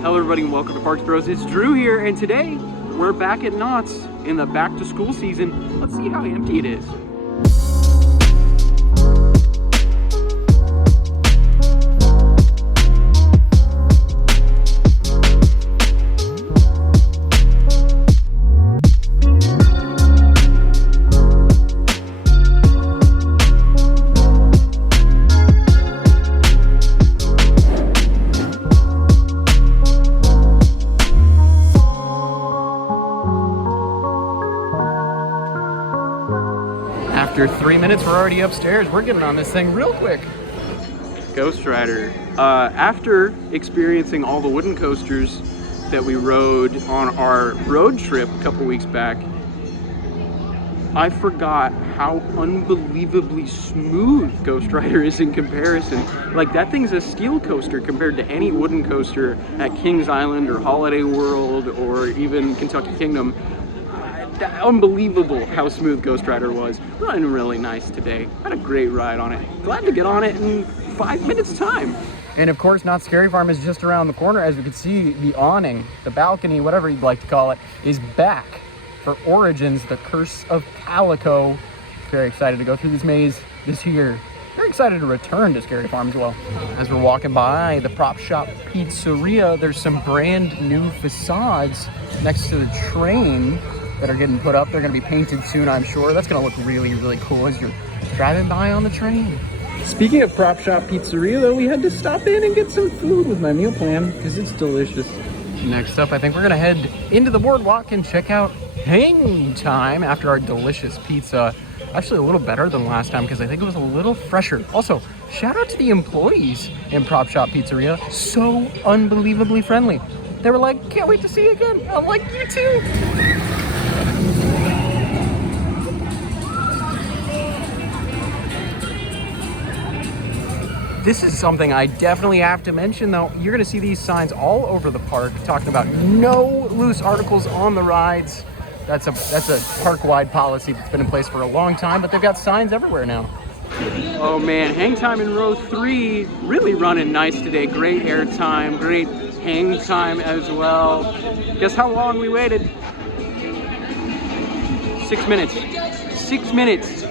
Hello everybody and welcome to Parks Bros. It's Drew here, and today we're back at Knott's in the back to school season. Let's see how empty it is. After 3 minutes, we're already upstairs. We're getting on this thing real quick. Ghost Rider. After experiencing all the wooden coasters that we rode on our road trip a couple weeks back, I forgot how unbelievably smooth Ghost Rider is in comparison. Like, that thing's a steel coaster compared to any wooden coaster at Kings Island or Holiday World or even Kentucky Kingdom. Unbelievable how smooth Ghost Rider was. Running really nice today. Had a great ride on it. Glad to get on it in 5 minutes time. And of course, Knott's Scary Farm is just around the corner. As we can see, the awning, the balcony, whatever you'd like to call it, is back for Origins, the Curse of Calico. Very excited to go through this maze this year. Very excited to return to Scary Farm as well. As we're walking by the Prop Shop Pizzeria, there's some brand new facades next to the train that are getting put up. They're going to be painted soon, I'm sure. That's going to look really, really cool as you're driving by on the train. Speaking of Prop Shop Pizzeria, though, we had to stop in and get some food with my meal plan because it's delicious. Next up, I think we're going to head into the Boardwalk and check out Hang Time after our delicious pizza. Actually, a little better than last time because I think it was a little fresher. Also, shout out to the employees in Prop Shop Pizzeria. So unbelievably friendly. They were like, can't wait to see you again. I'm like, you too. This is something I definitely have to mention, though. You're going to see these signs all over the park talking about no loose articles on the rides. That's a park-wide policy that's been in place for a long time, but they've got signs everywhere now. Oh man, hang time in row 3 really running nice today. Great air time, great hang time as well. Guess how long we waited? 6 minutes. 6 minutes.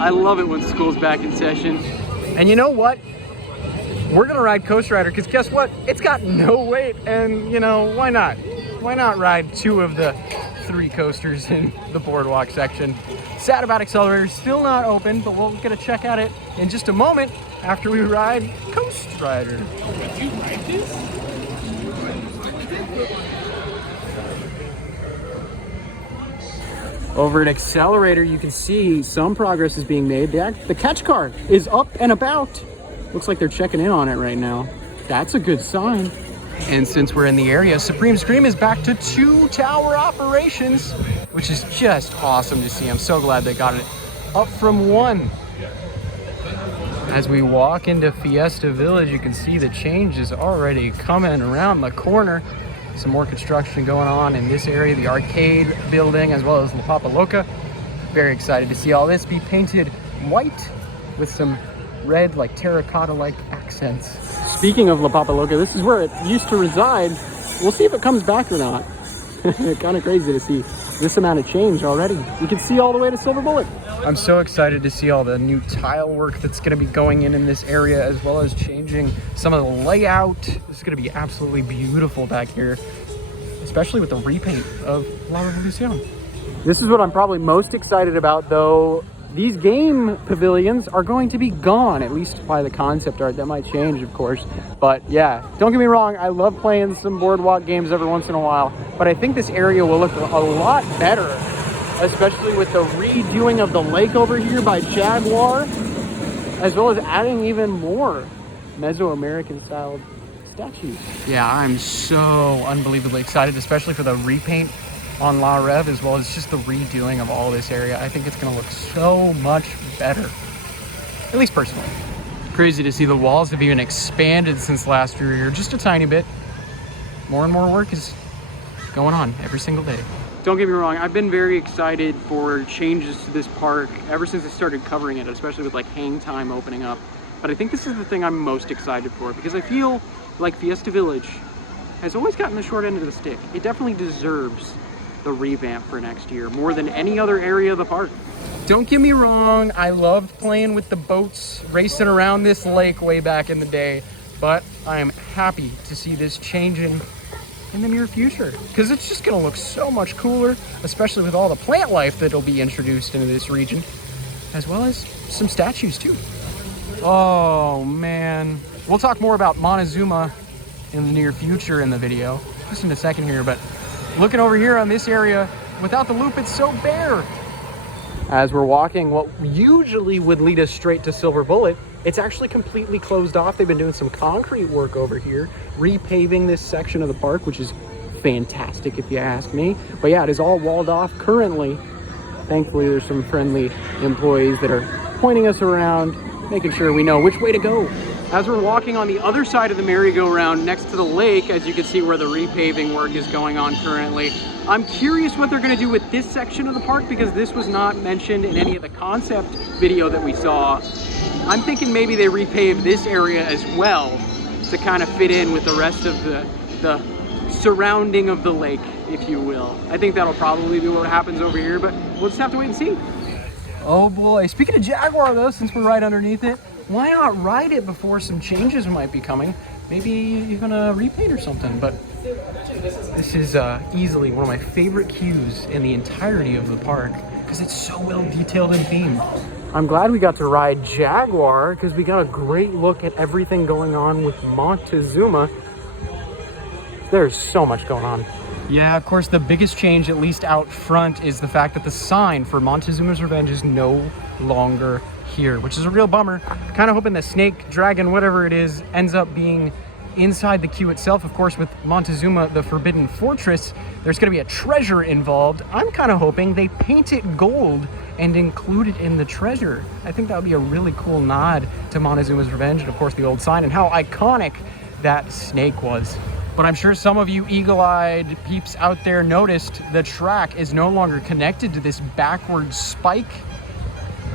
I love it when school's back in session. And you know what? We're gonna ride Ghost Rider because guess what? It's got no wait, and you know, why not? Why not ride 2 of the 3 coasters in the Boardwalk section? Sad about Accelerator, still not open, but we're gonna check out it in just a moment after we ride Ghost Rider. Did you ride this? Over at Accelerator, you can see some progress is being made. The catch car is up and about. Looks like they're checking in on it right now. That's a good sign. And since we're in the area, Supreme Scream is back to 2 tower operations, which is just awesome to see. I'm so glad they got it up from 1. As we walk into Fiesta Village, you can see the change is already coming around the corner. Some more construction going on in this area, the arcade building, as well as La Papaloca. Very excited to see all this be painted white with some red, like terracotta-like accents. Speaking of La Papaloca, this is where it used to reside. We'll see if it comes back or not. Kind of crazy to see this amount of change already. You can see all the way to Silver Bullet. I'm so excited to see all the new tile work that's going to be going in this area, as well as changing some of the layout. This is going to be absolutely beautiful back here, especially with the repaint of La Revolucion. This is what I'm probably most excited about, though. These game pavilions are going to be gone, at least by the concept art. That might change, of course. But yeah, don't get me wrong, I love playing some Boardwalk games every once in a while, but I think this area will look a lot better, especially with the redoing of the lake over here by Jaguar, as well as adding even more Mesoamerican styled statues. Yeah, I'm so unbelievably excited, especially for the repaint on La Rev, as well as just the redoing of all this area. I think it's gonna look so much better, at least personally. Crazy to see the walls have even expanded since last year here, just a tiny bit. More and more work is going on every single day. Don't get me wrong, I've been very excited for changes to this park ever since I started covering it, especially with like Hang Time opening up. But I think this is the thing I'm most excited for, because I feel like Fiesta Village has always gotten the short end of the stick. It definitely deserves the revamp for next year more than any other area of the park. Don't get me wrong, I loved playing with the boats, racing around this lake way back in the day, but I am happy to see this changing in the near future, because it's just gonna look so much cooler, especially with all the plant life that'll be introduced into this region, as well as some statues too. Oh man. We'll talk more about MonteZOOma in the near future in the video, just in a second here, but looking over here on this area, without the loop, it's so bare. As we're walking what usually would lead us straight to Silver Bullet, it's actually completely closed off. They've been doing some concrete work over here, repaving this section of the park, which is fantastic if you ask me. But yeah, it is all walled off currently. Thankfully, there's some friendly employees that are pointing us around, making sure we know which way to go. As we're walking on the other side of the merry-go-round next to the lake, as you can see where the repaving work is going on currently, I'm curious what they're going to do with this section of the park, because this was not mentioned in any of the concept video that we saw. I'm thinking maybe they repave this area as well to kind of fit in with the rest of the surrounding of the lake, if you will. I think that'll probably be what happens over here, but we'll just have to wait and see. Oh boy, speaking of Jaguar though, since we're right underneath it, why not ride it before some changes might be coming? Maybe even a repaint or something, but this is easily one of my favorite queues in the entirety of the park, because it's so well detailed and themed. I'm glad we got to ride Jaguar, because we got a great look at everything going on with MonteZOOma. There's so much going on. Yeah, of course, the biggest change, at least out front, is the fact that the sign for MonteZOOma's Revenge is no longer here, which is a real bummer. Kind of hoping the snake, dragon, whatever it is, ends up being inside the queue itself. Of course, with MonteZOOma, the Forbidden Fortress, there's going to be a treasure involved. I'm kind of hoping they paint it gold and include it in the treasure. I think that would be a really cool nod to MonteZOOma's Revenge, and of course the old sign, and how iconic that snake was. But I'm sure some of you eagle-eyed peeps out there noticed the track is no longer connected to this backward spike.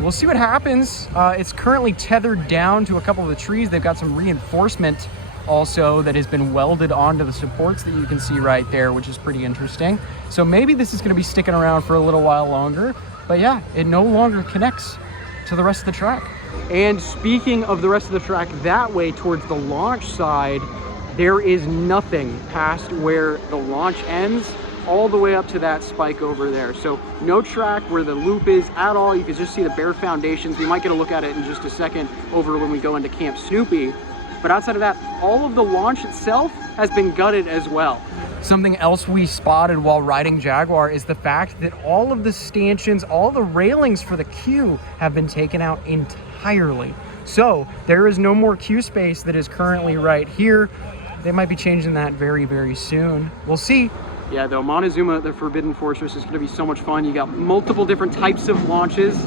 We'll see what happens. It's currently tethered down to a couple of the trees. They've got some reinforcement also that has been welded onto the supports that you can see right there, which is pretty interesting. So maybe this is going to be sticking around for a little while longer. But yeah, it no longer connects to the rest of the track. And speaking of the rest of the track, that way towards the launch side, there is nothing past where the launch ends, all the way up to that spike over there. So no track where the loop is at all. You can just see the bare foundations. We might get a look at it in just a second over when we go into Camp Snoopy. But outside of that, all of the launch itself has been gutted as well. Something else we spotted while riding Jaguar is the fact that all of the stanchions, all the railings for the queue have been taken out entirely. So there is no more queue space that is currently right here. They might be changing that very, very soon. We'll see. Yeah, though, MonteZOOma, the Forbidden Fortress, is going to be so much fun. You got multiple different types of launches,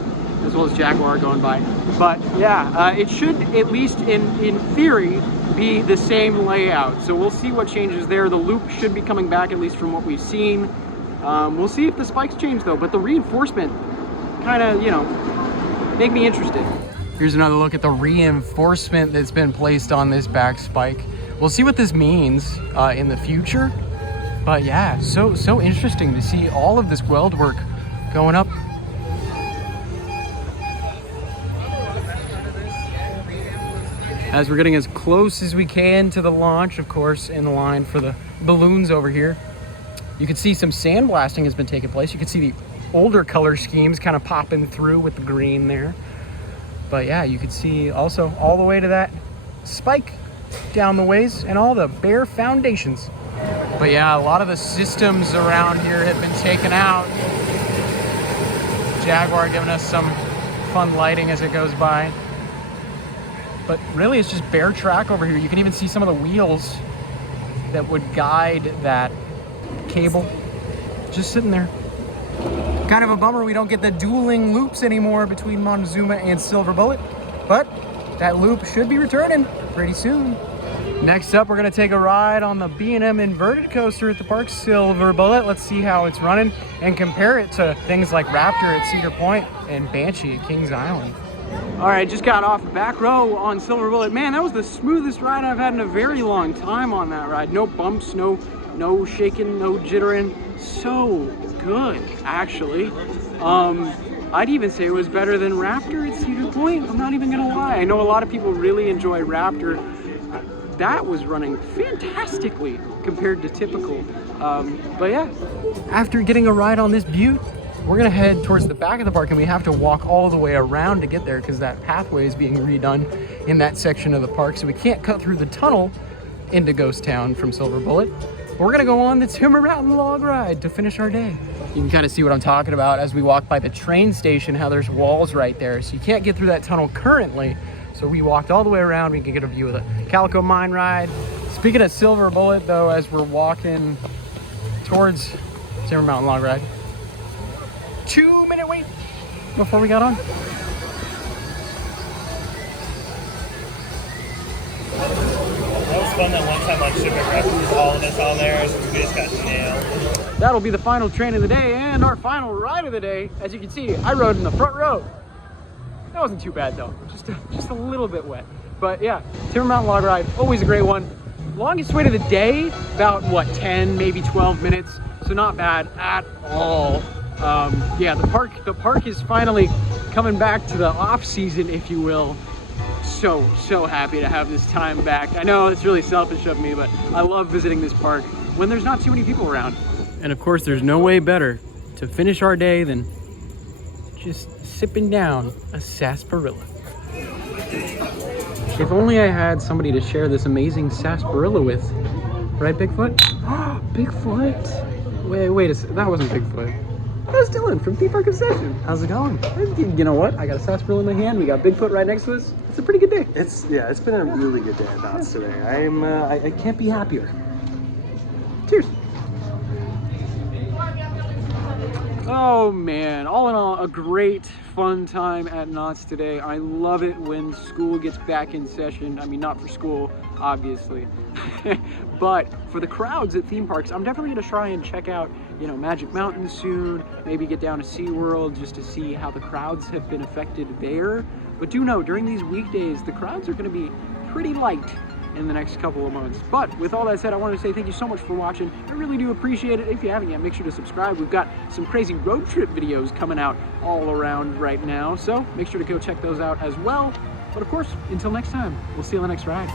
as well as Jaguar going by. But yeah, it should, at least in theory, be the same layout. So we'll see what changes there. The loop should be coming back, at least from what we've seen. We'll see if the spikes change, though. But the reinforcement kind of, you know, make me interested. Here's another look at the reinforcement that's been placed on this back spike. We'll see what this means in the future. But yeah, so interesting to see all of this weld work going up. As we're getting as close as we can to the launch, of course, in the line for the balloons over here, you can see some sandblasting has been taking place. You can see the older color schemes kind of popping through with the green there. But yeah, you can see also all the way to that spike down the ways and all the bare foundations. But yeah, a lot of the systems around here have been taken out. Jaguar giving us some fun lighting as it goes by. But really, it's just bare track over here. You can even see some of the wheels that would guide that cable just sitting there. Kind of a bummer we don't get the dueling loops anymore between MonteZOOma and Silver Bullet, but that loop should be returning pretty soon. Next up, we're gonna take a ride on the B&M inverted coaster at the park, Silver Bullet. Let's see how it's running and compare it to things like Raptor at Cedar Point and Banshee at Kings Island. All right, just got off back row on Silver Bullet. Man, that was the smoothest ride I've had in a very long time on that ride. No bumps, no shaking, no jittering. So good, actually. I'd even say it was better than Raptor at Cedar Point. I'm not even gonna lie. I know a lot of people really enjoy Raptor. That was running fantastically compared to typical. But yeah, after getting a ride on this butte, we're gonna head towards the back of the park, and we have to walk all the way around to get there because that pathway is being redone in that section of the park. So we can't cut through the tunnel into Ghost Town from Silver Bullet. We're gonna go on the Timber Mountain log ride to finish our day. You can kind of see what I'm talking about as we walk by the train station, how there's walls right there. So you can't get through that tunnel currently. So we walked all the way around. We can get a view of the Calico Mine ride. Speaking of Silver Bullet though, as we're walking towards Timber Mountain log ride, 2-minute wait before we got on. That was fun that one time on Shipwreck, all of us all there, so we just got nailed. That'll be the final train of the day and our final ride of the day. As you can see, I rode in the front row. That wasn't too bad though, just a little bit wet. But yeah, Timber Mountain log ride, always a great one. Longest wait of the day, about what, 10, maybe 12 minutes. So not bad at all. Yeah, the park is finally coming back to the off season, if you will. So happy to have this time back. I know it's really selfish of me, but I love visiting this park when there's not too many people around. And of course, there's no way better to finish our day than just sipping down a sarsaparilla. If only I had somebody to share this amazing sarsaparilla with. Right, Bigfoot? Bigfoot? Wait a second, that wasn't Bigfoot. That was Dylan from Theme Park Obsession. How's it going? You know what? I got a sarsaparilla in my hand. We got Bigfoot right next to us. It's a pretty good day. It's been a really good day at Knott's today. I can't be happier. Cheers. Oh man, all in all, a great fun time at Knott's today. I love it when school gets back in session. I mean, not for school, obviously, but for the crowds at theme parks. I'm definitely gonna try and check out, Magic Mountain soon, maybe get down to SeaWorld just to see how the crowds have been affected there. But do know, during these weekdays, the crowds are gonna be pretty light in the next couple of months. But with all that said, I wanted to say thank you so much for watching. I really do appreciate it. If you haven't yet, make sure to subscribe. We've got some crazy road trip videos coming out all around right now, so make sure to go check those out as well. But of course, until next time, we'll see you on the next ride.